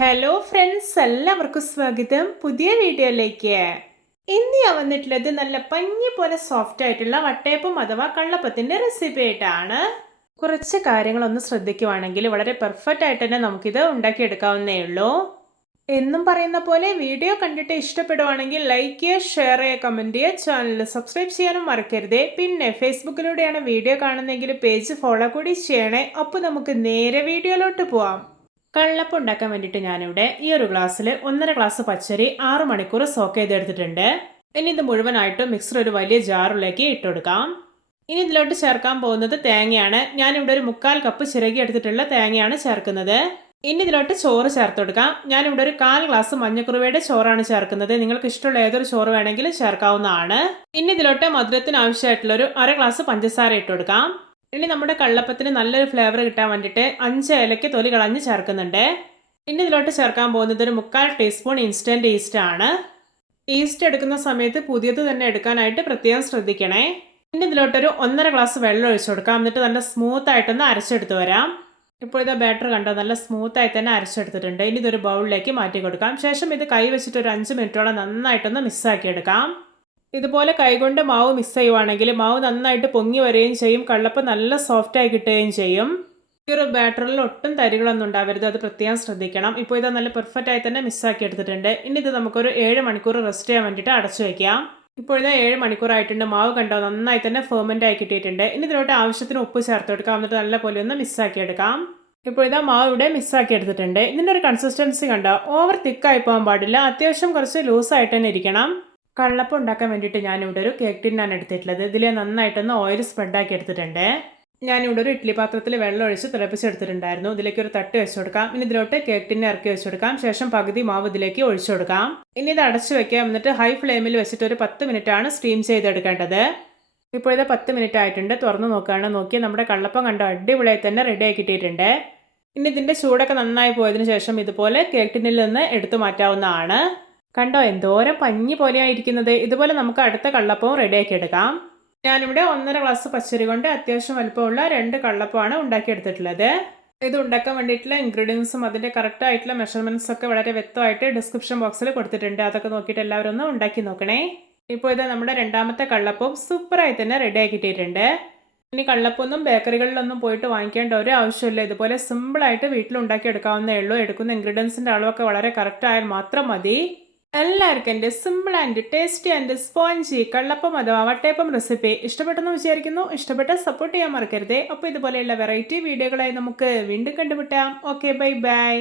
Hello friends, എല്ലാവർക്കും സ്വാഗതം പുതിയ വീഡിയോയിലേക്ക്. ഇന്ന് ഞാൻ വന്നിട്ടുള്ളത് നല്ല പഞ്ഞി പോലെ സോഫ്റ്റ് ആയിട്ടുള്ള വട്ടയപ്പം അഥവാ കള്ളപ്പത്തിന്റെ റെസിപ്പി ആയിട്ടാണ്. കുറച്ച് കാര്യങ്ങളൊന്ന് ശ്രദ്ധിക്കുവാണെങ്കിൽ വളരെ പെർഫെക്റ്റ് ആയിട്ട് തന്നെ നമുക്കിത് ഉണ്ടാക്കിയെടുക്കാവുന്നേ ഉള്ളൂ. എന്നും പറയുന്ന പോലെ വീഡിയോ കണ്ടിട്ട് ഇഷ്ടപ്പെടുവാണെങ്കിൽ ലൈക്ക് ചെയ്യുക, ഷെയർ ചെയ്യുക, കമന്റ് ചെയ്യുക, ചാനൽ സബ്സ്ക്രൈബ് ചെയ്യാനും മറക്കരുതേ. പിന്നെ ഫേസ്ബുക്കിലൂടെയാണ് വീഡിയോ കാണുന്നതെങ്കിൽ പേജ് ഫോളോ കൂടി ചെയ്യണേ. അപ്പോൾ നമുക്ക് നേരെ വീഡിയോയിലോട്ട് പോവാം. കള്ളപ്പം ഉണ്ടാക്കാൻ വേണ്ടിയിട്ട് ഞാനിവിടെ ഈ ഒരു ഗ്ലാസ്സിൽ 1.5 ഗ്ലാസ് പച്ചരി 6 മണിക്കൂർ സോക്ക് ചെയ്തെടുത്തിട്ടുണ്ട്. ഇനി ഇത് മുഴുവനായിട്ടും മിക്സർ ഒരു വലിയ ജാറിലേക്ക് ഇട്ടുകൊടുക്കാം. ഇനി ഇതിലോട്ട് ചേർക്കാൻ പോകുന്നത് തേങ്ങയാണ്. ഞാനിവിടെ ഒരു 1/4 കപ്പ് ചിരകി എടുത്തിട്ടുള്ള തേങ്ങയാണ് ചേർക്കുന്നത്. ഇനി ഇതിലോട്ട് ചോറ് ചേർത്ത് കൊടുക്കാം. ഞാനിവിടെ ഒരു 1/4 ഗ്ലാസ് മഞ്ഞക്കുറുവയുടെ ചോറാണ് ചേർക്കുന്നത്. നിങ്ങൾക്ക് ഇഷ്ടമുള്ള ഏതൊരു ചോറ് വേണമെങ്കിലും ചേർക്കാവുന്നതാണ്. ഇനി ഇതിലോട്ട് മധുരത്തിന് ആവശ്യമായിട്ടുള്ള ഒരു 1/2 ഗ്ലാസ് പഞ്ചസാര ഇട്ട് കൊടുക്കാം. ഇനി നമ്മുടെ കള്ളപ്പത്തിന് നല്ലൊരു ഫ്ലേവർ കിട്ടാൻ വേണ്ടിയിട്ട് 5 ഏലയ്ക്ക് തൊലി കളഞ്ഞ് ചേർക്കുന്നുണ്ട്. ഇനി ഇതിലോട്ട് ചേർക്കാൻ പോകുന്നത് ഒരു 1/4 ടീസ്പൂൺ ഇൻസ്റ്റന്റ് ഈസ്റ്റ് ആണ്. ഈസ്റ്റ് എടുക്കുന്ന സമയത്ത് പുതിയത് തന്നെ എടുക്കാനായിട്ട് പ്രത്യേകം ശ്രദ്ധിക്കണേ. ഇനി ഇതിലോട്ടൊരു 1.5 ഗ്ലാസ് വെള്ളം ഒഴിച്ചു കൊടുക്കാം. എന്നിട്ട് നല്ല സ്മൂത്ത് ആയിട്ടൊന്ന് അരച്ചെടുത്ത് വരാം. ഇപ്പോൾ ഇത് ബാറ്റർ കണ്ടോ, നല്ല സ്മൂത്തായി തന്നെ അരച്ചെടുത്തിട്ടുണ്ട്. ഇനി ഇതൊരു ബൗളിലേക്ക് മാറ്റി കൊടുക്കാം. ശേഷം ഇത് കൈ വെച്ചിട്ട് ഒരു 5 മിനിറ്റോളം നന്നായിട്ടൊന്ന് മിക്സാക്കി എടുക്കാം. ഇതുപോലെ കൈകൊണ്ട് മാവ് മിക്സ് ചെയ്യുവാണെങ്കിൽ മാവ് നന്നായിട്ട് പൊങ്ങി വരികയും ചെയ്യും, കള്ളപ്പം നല്ല സോഫ്റ്റായി കിട്ടുകയും ചെയ്യും. ഈ ഒരു ബാറ്ററിൽ ഒട്ടും തരികളൊന്നും ഉണ്ടാവരുത്, അത് പ്രത്യേകം ശ്രദ്ധിക്കണം. ഇപ്പോൾ ഇത് നല്ല പെർഫെക്റ്റ് ആയി തന്നെ മിക്സാക്കി എടുത്തിട്ടുണ്ട്. ഇനി ഇത് നമുക്കൊരു 7 മണിക്കൂർ റെസ്റ്റ് ചെയ്യാൻ വേണ്ടിയിട്ട് അടച്ചു വയ്ക്കാം. ഇപ്പോൾ ഇത് 7 മണിക്കൂറായിട്ടുണ്ട്. മാവ് കണ്ടോ, നന്നായി തന്നെ ഫെർമെൻ്റ് ആയി കിട്ടിയിട്ടുണ്ട്. ഇനി ഇതിലോട്ട് ആവശ്യത്തിന് ഉപ്പ് ചേർത്ത് കൊടുക്കാം. എന്നിട്ട് നല്ല പോലെ ഒന്ന് മിക്സാക്കി എടുക്കാം. ഇപ്പോൾ ഇതാ മാവ് ഇവിടെ മിക്സാക്കി എടുത്തിട്ടുണ്ട്. ഇതിൻ്റെ ഒരു കൺസിസ്റ്റൻസി കണ്ടോ, ഓവർ തിക്കായി പോകാൻ പാടില്ല, അത്യാവശ്യം കുറച്ച് ലൂസായിട്ട് തന്നെ ഇരിക്കണം. കള്ളപ്പം ഉണ്ടാക്കാൻ വേണ്ടിയിട്ട് ഞാനിവിടെ ഒരു കേക്ക് ടിന്നാണ് എടുത്തിട്ടുള്ളത്. ഇതിൽ നന്നായിട്ടൊന്ന് ഓയിൽ സ്പ്രെഡാക്കി എടുത്തിട്ടുണ്ട്. ഞാനിവിടെ ഒരു ഇഡ്ഡലി പാത്രത്തിൽ വെള്ളം ഒഴിച്ച് തിളപ്പിച്ചെടുത്തിട്ടുണ്ടായിരുന്നു. ഇതിലേക്ക് ഒരു തട്ട് വെച്ച് കൊടുക്കാം. ഇനി ഇതിലോട്ട് കേക്ക് ടിന്നെ ഇറക്കി വെച്ച് കൊടുക്കാം. ശേഷം പകുതി മാവ് ഇതിലേക്ക് ഒഴിച്ചു കൊടുക്കാം. ഇനി ഇത് അടച്ചു വെക്കാം. എന്നിട്ട് ഹൈ ഫ്ലെയിമിൽ വെച്ചിട്ട് ഒരു 10 മിനിറ്റാണ് സ്റ്റീം ചെയ്തെടുക്കേണ്ടത്. ഇപ്പോൾ ഇത് 10 മിനിറ്റ് ആയിട്ടുണ്ട്. തുറന്ന് നോക്കുകയാണ്. നോക്കിയാൽ നമ്മുടെ കള്ളപ്പം കണ്ടോ, അടിപൊളിയായി തന്നെ റെഡി ആക്കി കിട്ടിയിട്ടുണ്ട്. ഇനി ഇതിൻ്റെ ചൂടൊക്കെ നന്നായി പോയതിനു ശേഷം ഇതുപോലെ കേക്ക് ടിന്നിൽ നിന്ന് എടുത്തു മാറ്റാവുന്നതാണ്. കണ്ടോ, എന്തോരം പഞ്ഞി പോലെയായിരിക്കുന്നത്. ഇതുപോലെ നമുക്ക് അടുത്ത കള്ളപ്പവും റെഡിയാക്കി എടുക്കാം. ഞാനിവിടെ 1.5 ഗ്ലാസ് പച്ചരി കൊണ്ട് അത്യാവശ്യം വലുപ്പമുള്ള 2 കള്ളപ്പമാണ് ഉണ്ടാക്കിയെടുത്തിട്ടുള്ളത്. ഇത് ഉണ്ടാക്കാൻ വേണ്ടിയിട്ടുള്ള ഇൻഗ്രീഡിയൻസും അതിൻ്റെ കറക്റ്റ് ആയിട്ടുള്ള മെഷർമെൻറ്റ്സ് ഒക്കെ വളരെ വ്യക്തമായിട്ട് ഡിസ്ക്രിപ്ഷൻ ബോക്സിൽ കൊടുത്തിട്ടുണ്ട്. അതൊക്കെ നോക്കിയിട്ട് എല്ലാവരും ഒന്ന് ഉണ്ടാക്കി നോക്കണേ. ഇപ്പോൾ ഇത് നമ്മുടെ രണ്ടാമത്തെ കള്ളപ്പവും സൂപ്പറായി തന്നെ റെഡിയാക്കി കിട്ടിയിട്ടുണ്ട്. ഇനി കള്ളപ്പൊന്നും ബേക്കറികളിലൊന്നും പോയിട്ട് വാങ്ങിക്കേണ്ട ഒരു ആവശ്യമില്ല. ഇതുപോലെ സിമ്പിളായിട്ട് വീട്ടിലുണ്ടാക്കി എടുക്കാവുന്നേ ഉള്ളൂ. എടുക്കുന്ന ഇൻഗ്രീഡിയൻസിൻ്റെ അളവൊക്കെ വളരെ കറക്റ്റ് ആയാൽ മാത്രം മതി. എല്ലാവർക്കും എൻ്റെ simple and tasty and spongy kallappam അഥവാ വട്ടയപ്പം റെസിപ്പി ഇഷ്ടപ്പെട്ടെന്ന് വിചാരിക്കുന്നു. ഇഷ്ടപ്പെട്ടാൽ സപ്പോർട്ട് ചെയ്യാൻ മറക്കരുതേ. അപ്പോൾ ഇതുപോലെയുള്ള വെറൈറ്റി വീഡിയോകളായി നമുക്ക് വീണ്ടും കണ്ടുമുട്ടാം. Okay, bye bye.